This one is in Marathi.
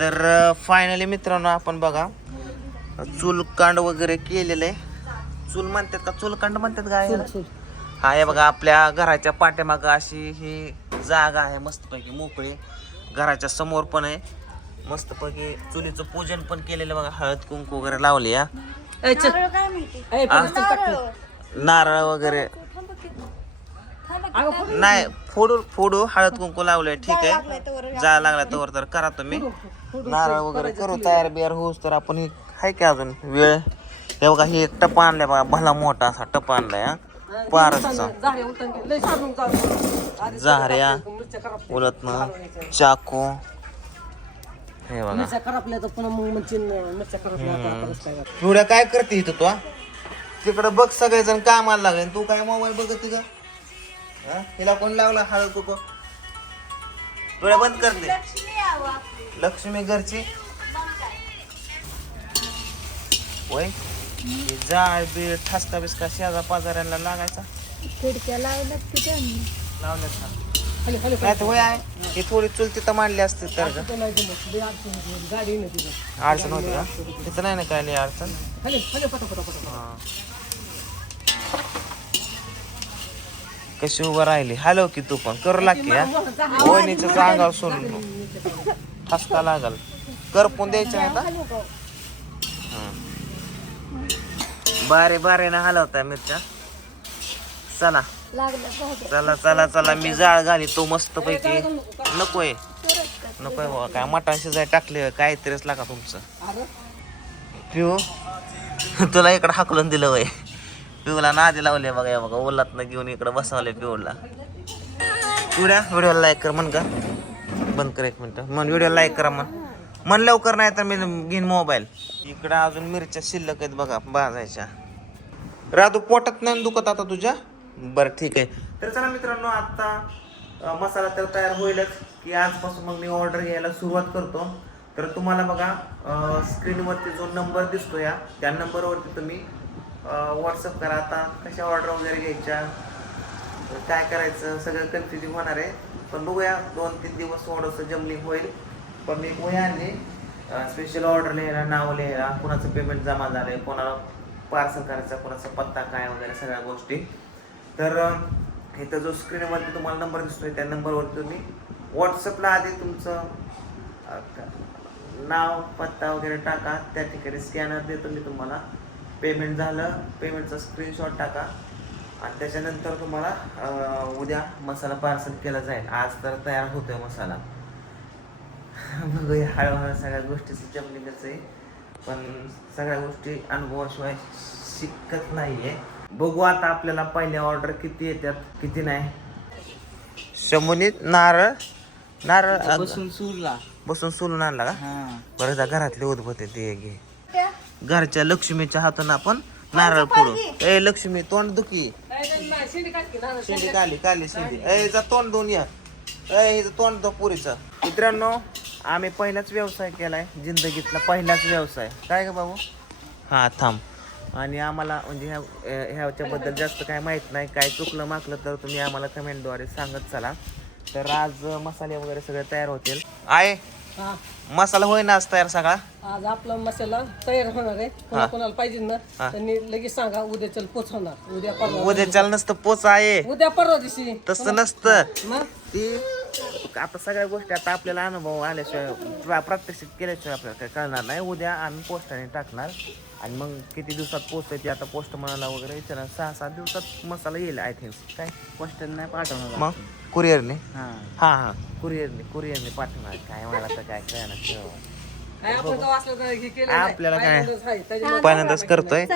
तर फायनली मित्रांनो आपण बघा चुलकांड वगैरे केलेलं आहे. चूल म्हणतात का? चुलकांड म्हणतात का याला? हा हे बघा आपल्या घराच्या पाठीमागं अशी ही जागा आहे मस्तपैकी मोकळी. घराच्या समोर पण आहे. मस्तपैकी चुलीचं पूजन पण केलेलं बघा हळद कुंकू वगैरे लावली या. नारळ काय वगैरे. नाही फोडू फोडू हळद कुंकू लावलंय ठीक आहे. तोवर जायला लागला तर तर करा तुम्ही. नारळ वगैरे करू तयार बियार होऊस तर आपण हे आहे की अजून वेळ? हे बघा हे एक टप्पा आणलाय बघा भला मोठा असा टप्पा आणलाय हा. पारसचा. झाऱ्या उलटनं चाकू. हे बघा. आपण काय करते इथं तू? तिकडं बघ सगळेजण कामाला लागले. तू काय मोबाईल बघत हा? हिला कोण लावला? हळद कुकू? डोळ्या बंद करते लक्ष्मी घरची? होय? हे जाळ बीळ ठसका बिस्का शेजा पाजाऱ्यांना लागायचा? खिडक्या लावल्यात की त्यांनी. लावल्यात ना. खाली खाली नाही तर होय आहे. ही थोडी चुलती तर मांडली असते तर का खाली नाही जमत. लय अडचण होती. गाडी नाही तिथं. अडचण होती का? तिथं नाही ना काय लई अडचण? खाली खाली पटा पटा पटा हा. कशी उभं राहिली? हॅलो की तू पण. करू लाग की हा. वहिनीच्या जागावर सोडून हसता लागल. करपून द्यायचं नाही का बारे बारे ना हलवता मिरच्या. चला. चला चला चला. मी जाळ घाली तो मस्त पैकी. नकोय. नकोय बाबा काय मटण शिजाय टाकले काहीतरीच लागा तुमचं. पिऊ. तुला इकडं हाकलून दिलं वय. पिऊला नादी लावले बघा बघा ओलात घेऊन इकडं बसवले पिऊला. पिवड्या व्हिडिओला लाईक कर म्हण का बंद कर एक मिनटं. मन व्हिडिओ लाईक करा मन म्हण लवकर नाही तर मी घेईन मोबाईल इकडं अजून मिरच्या शिल्लक आहेत बघा भाजायच्या. राधू पोटात नाही दुखत आता तुझ्या? बरं ठीक आहे. तर चला मित्रांनो आता मसाला तर तयार होईलच की आजपासून मग मी ऑर्डर घ्यायला सुरुवात करतो. तर तुम्हाला बघा स्क्रीनवरती जो नंबर दिसतो या त्या नंबरवरती तुम्ही व्हॉट्सअप करा. आता कशा ऑर्डर वगैरे घ्यायच्या काय करायचं सगळं कन्फ्युजिंग होणार आहे. पण बघूया दोन तीन दिवस थोडंसं जमली होईल. पण मी बघूया आणि आणली स्पेशल ऑर्डर लिहायला नाव लिहायला कोणाचं पेमेंट जमा झालंय कोणाला पार्सल करायचं कोणाचा पत्ता काय वगैरे सगळ्या गोष्टी. तर इथं जो स्क्रीनवरती तुम्हाला नंबर दिसतोय त्या नंबरवरती तुम्ही व्हॉट्सअपला आधी तुमचं नाव पत्ता वगैरे टाका. त्या ठिकाणी स्कॅनर देतो मी तुम्हाला. पेमेंट झालं पेमेंटचा स्क्रीनशॉट टाका. आणि त्याच्यानंतर तुम्हाला उद्या मसाला पार्सल केला जाईल. आज तर तयार होतोय मसाला. बघूया हळूहळू सगळ्या गोष्टीचं जमलिंगच आहे पण सगळ्या गोष्टी अनुभवाशिवाय शिकत नाहीये. बघू आता आपल्याला पहिल्या ऑर्डर किती येतात किती नाही. शमुनीत नारळ नारळ बसून सूरला. बसून सोलून आणला का? हा. बरं जा घरातले उद्भवते ते घे. घरच्या लक्ष्मीच्या हातून आपण नारळ फोडू. ए लक्ष्मी तोंड दुखी. शेंडी की, काली काली शेंडी. ए जा तोंड दोन या. तोंड दो पुरीचं. मित्रांनो आम्ही पहिलाच व्यवसाय केलाय जिंदगीतला पहिलाच व्यवसाय. काय ग बाबू? हा थांब. आणि आम्हाला म्हणजे ह्या ह्याच्याबद्दल जास्त काय माहीत नाही काय चुकलं माकलं तर तुम्ही आम्हाला कमेंटद्वारे सांगत चला. तर आज मसाले वगैरे सगळे तयार होतील. आहे. हा. मसाला होईना आज तयार सगळा? आज आपला मसाला तयार होणार आहे. कोणा कोणाला पाहिजे ना त्यांनी लगेच सांगा उद्या चल पोचवणार उद्या परवा उद्या चाल नसतं पोच आहे. उद्या परवा दिवशी. तसं नसतं. मग? ती आता सगळ्या गोष्टी आता आपल्याला अनुभव आल्याशिवाय प्रा- प्रात्यक्षिक केल्याशिवाय आपल्याला काय कळणार नाही. उद्या आम्ही पोस्टाने टाकणार. आणि मग किती दिवसात पोस्ट ते आता पोस्ट म्हणाला वगैरे विचारा सहा सात दिवसात मसाला येईल आय थिंक काय? पोस्टर नाही पाठवणार. मग? कुरिअरने हा. हा हा. कुरिअरने कुरिअरने पाठवणार. काय मला तर काय कळणार. काय नाही. आपल्याला काय? पहिल्यांदाच करतोय.